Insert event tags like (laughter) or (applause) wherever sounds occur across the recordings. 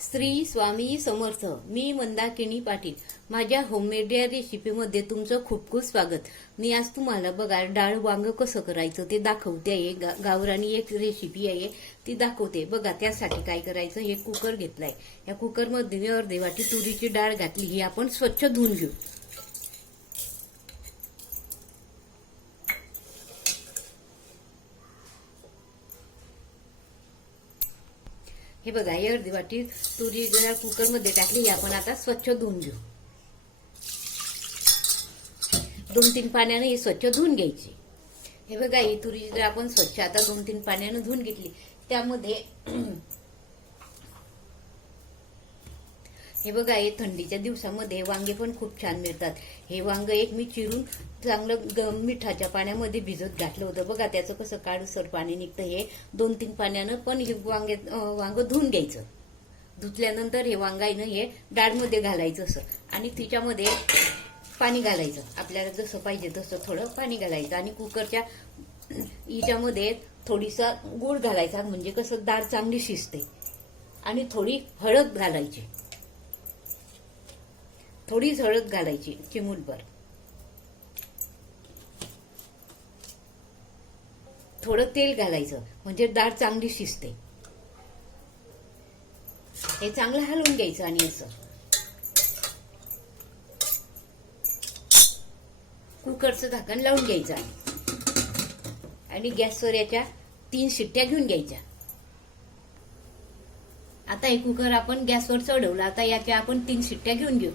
श्री स्वामी समर्थ मी मंदाकिनी पाटील. माझ्या होममेड या रेसिपीमध्ये तुमचं खूप खूप स्वागत. मी आज तुम्हाला बघा डाळ वांग कसं करायचं ते दाखवते आहे. गा- गावरानी एक रेसिपी आहे ती दाखवते. बघा त्यासाठी काय करायचं हे कुकर घेतलाय. या कुकरमध्ये मी अर्धे वाटी तुरीची डाळ घातली ही आपण स्वच्छ धुवून घेऊ. हे बघा ही अर्धी वाटी तुरी जरा कुकरमध्ये टाकली ही आपण आता स्वच्छ धुवून घेऊ. दोन तीन पाण्याने ही स्वच्छ धुवून घ्यायची. हे बघा ही तुरीची जर आपण स्वच्छ आता दोन तीन पाण्यानं धुवून घेतली त्यामध्ये हे बघा हे थंडीच्या दिवसामध्ये वांगे पण खूप छान मिळतात. हे वांग एक मी चिरून चांगलं ग- मिठाच्या पाण्यामध्ये भिजत घातलं होतं. बघा त्याचं कसं काळूसर पाणी निघतं. हे दोन तीन पाण्यानं पण हे वांगे वांग धुवून घ्यायचं. धुतल्यानंतर हे वांगायनं हे डाळमध्ये घालायचं असं. आणि तिच्यामध्ये पाणी घालायचं. आपल्याला जसं पाहिजे तसं थोडं पाणी घालायचं. आणि कुकरच्या हिच्यामध्ये थोडीसा गूळ घालायचा म्हणजे कसं डाळ चांगली शिजते. आणि थोडी हळद घालायची. थोडी हळद घालायची चिमूटभर. थोडं तेल घालायचं म्हणजे डाळ चांगली शिजते. हे चांगलं हलवून घ्यायचं आणि असं. कुकरचं झाकण लावून घ्यायचं आणि आणि गॅसवर याच्या तीन शिट्ट्या घेऊन घ्यायच्या. आता हे कुकर आपण गॅसवर चढवलं आता याच्या आपण तीन शिट्ट्या घेऊन घेऊ.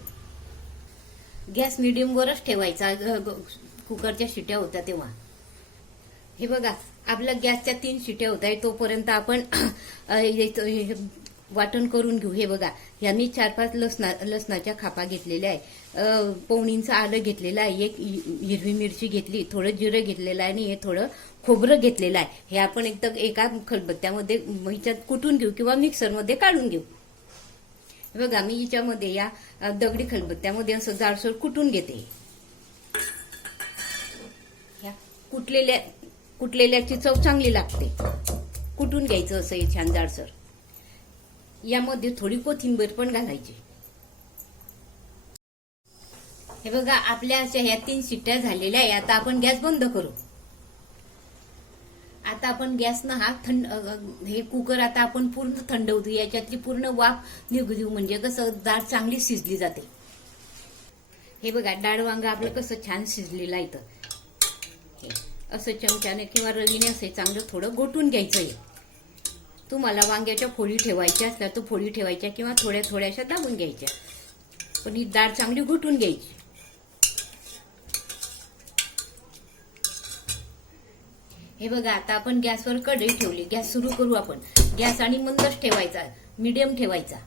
गॅस मिडियम वरच ठेवायचा. कुकरच्या शिट्या होत्या तेव्हा. हे बघा आपल्या गॅसच्या तीन शिट्या होत आहे तोपर्यंत आपण हे- वाटण करून घेऊ. हे बघा यांनी चार पाच लसणा लसणाच्या खापा घेतलेल्या आहे. पवणींचं आलं घेतलेलं आहे. एक हिरवी मिरची घेतली थोडं जिरं घेतलेलं आहे आणि हे थोडं खोबरं घेतलेलं आहे. हे आपण एकदम एका खलबत्त्यामध्ये ह्याच्यात कुटून घेऊ किंवा मिक्सरमध्ये काढून घेऊ. बघा मी हिच्यामध्ये या दगडी खलबत्त्यामध्ये असं जाडसर कुटून घेते. या कुटलेल्या कुटलेल्याची चव चांगली लागते. कुटून घ्यायचं असं हे छान जाडसर. यामध्ये थोडी कोथिंबीर पण घालायची. हे बघा आपल्या अशा ह्या तीन शिट्ट्या झालेल्या आहे आता आपण गॅस बंद करू. आता आपण गॅसनं हा थंड हे कुकर आता आपण पूर्ण थंड होतो. याच्यातली पूर्ण वाफ निघू देऊ म्हणजे कसं डाळ चांगली शिजली जाते. हे बघा डाळ वांग आपलं कसं छान शिजलेलं आहे तर असं चमच्याने किंवा रवीने असे चांगलं थोडं गोटून घ्यायचं आहे. तुम्हाला वांग्याच्या फोडी ठेवायच्या असल्या तर फोडी ठेवायच्या किंवा थोड्या थोड्याशा दाबून घ्यायच्या. पण ही डाळ चांगली घुटून घ्यायची. हे बघा आता आपण गॅसवर कढई ठेवली. गॅस सुरू करू आपण. गॅस आणि मंदच ठेवायचा. मीडियम ठेवायचा.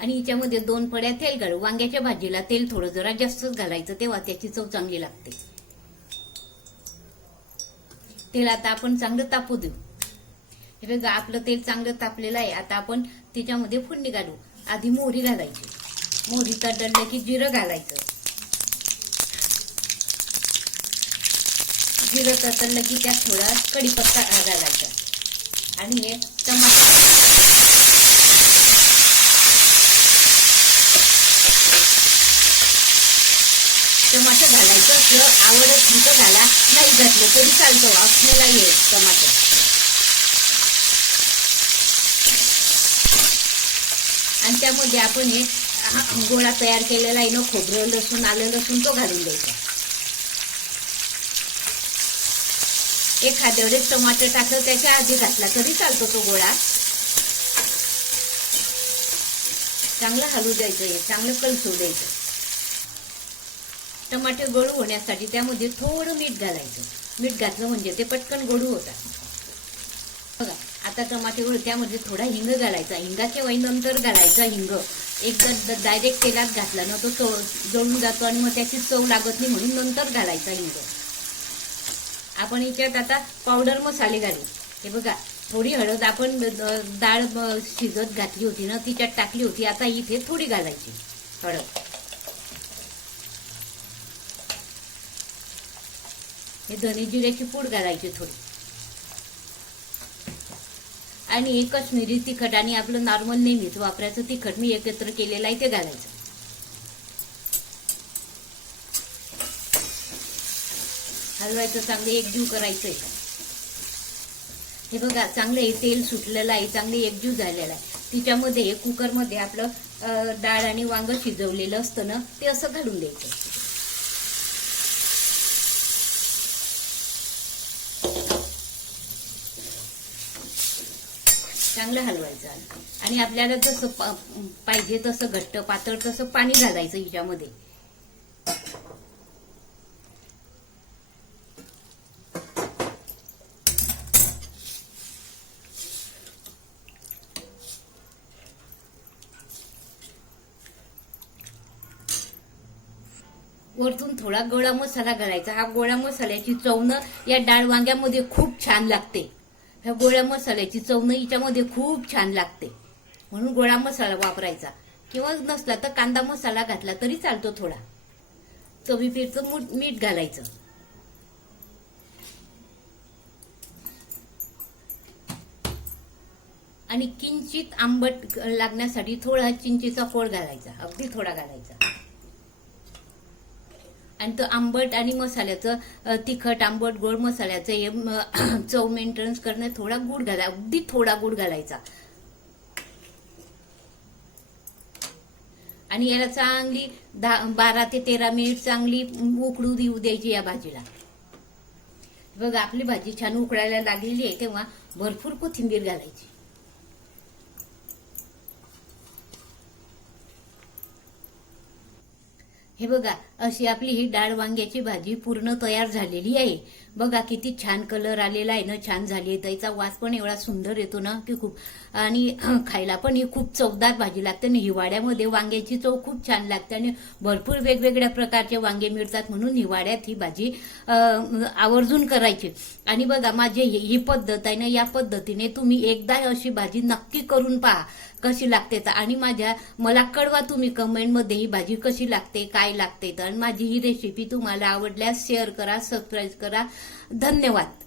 आणि हिच्यामध्ये दोन पड्या तेल घालू. वांग्याच्या भाजीला तेल थोडं जरा जास्तच घालायचं तेव्हा त्याची चव चांगली लागते. तेल आता आपण चांगलं तापू देऊ. हे बघा आपलं तेल चांगलं तापलेलं आहे. आता आपण त्याच्यामध्ये फोडणी घालू. आधी मोहरी घालायची. मोहरी तडलं की जिरं घालायचं. जिरं तडलं की त्यात थोडा कढीपत्ता घालायचा. आणि हे टमाटर. टमाटर घालायचं किंवा आवडत तुमचं घाला. नाही घातलं तरी चालतो. ऑप्शनल आहे टमाटर. आणि त्यामध्ये आपण हे गोळा तयार केलेला आहे ना खोबरं लसूण आलं लसूण तो घालून द्यायचा. एखाद्या वेळेस टमाटर टाकलं त्याच्या आधी घातला तरी चालतो तो गोळा. चांगलं हलू द्यायचं हे चांगलं कलसू द्यायचं. टमाटे गळू होण्यासाठी त्यामध्ये थोडं मीठ घालायचं. मीठ घातलं म्हणजे ते पटकन गळू होतात. बघा आता टमाटे गळू त्यामध्ये थोडा हिंग घालायचा. हिंगा केव्हा नंतर घालायचा हिंग. एकदा डायरेक्ट तेलात घातला ना तो चव जळून जातो आणि मग त्याची चव लागत नाही म्हणून नंतर घालायचा हिंग. आपण याच्यात आता पावडर मसाले घालू. हे बघा थोडी हळद आपण डाळ शिजत घातली होती ना तिच्यात टाकली होती आता इथे थोडी घालायची हळद. हे धने जिऱ्याची पूड घालायची थोडी. आणि एकच मिरी तिखट आणि आपलं नॉर्मल नेहमीच वापरायचं तिखट मी एकत्र केलेलं आहे ते घालायचं. हलवायचं चांगलं एकजीव करायचंय. हे बघा चांगलं हे तेल सुटलेलं आहे चांगलं एकजीव झालेलं आहे. तिच्यामध्ये हे कुकरमध्ये आपलं डाळ आणि वांग शिजवलेलं असतं ना ते असं घालून द्यायचं. चांगलं हलवायचं आणि आपल्याला जसं पाहिजे तसं घट्ट पातळ तसं पाणी घालायचं हिच्यामध्ये. वरतून थोडा गोळा मसाला घालायचा. हा गोळा मसाल्याची चवनं या डाळ वांग्यामध्ये खूप छान लागते. ह्या गोळ्या मसाल्याची चवणं हिच्यामध्ये खूप छान लागते. म्हणून गोळा मसाला वापरायचा. किंवा नसला तर कांदा मसाला घातला तरी चालतो थोडा. चवीपिरचं मूठ- मीठ घालायचं. आणि किंचित आंबट लागण्यासाठी थोडा चिंचेचा फोड घालायचा. अगदी थोडा घालायचा. आणि तो आंबट आणि मसाल्याचं तिखट आंबट गोड मसाल्याचं हे (clears throat) चव मेंटेनन्स करणं थोडा गुड घाला अगदी थोडा गुड घालायचा. आणि याला चांगली दहा बारा ते तेरा मिनिट चांगली उकडू देऊ द्यायची या भाजीला. बघ आपली भाजी छान उकडायला लागलेली आहे तेव्हा भरपूर कोथिंबीर घालायची. हे बघा अशी आपली ही डाळ वांग्याची भाजी पूर्ण तयार झालेली आहे. बघा किती छान कलर आलेला आहे ना छान झाली आहे. त्याचा वास पण एवढा सुंदर येतो ना की खूप आणि (clears throat) खायला पण ही खूप चवदार भाजी लागते. आणि हिवाळ्यामध्ये वांग्याची चव खूप छान लागते. आणि भरपूर वेगवेगळ्या प्रकारचे वांगे मिळतात म्हणून हिवाळ्यात ही भाजी आवर्जून करायची. आणि बघा माझी ही ही पद्धत आहे ना या पद्धतीने तुम्ही एकदा अशी भाजी नक्की करून पहा कशी लागते. तर आणि माझ्या मला कळवा तुम्ही कमेंटमध्ये ही भाजी कशी लागते काय लागते तर आणि माझी ही रेसिपी तुम्हाला आवडल्यास शेअर करा सबस्क्राईब करा. धन्यवाद.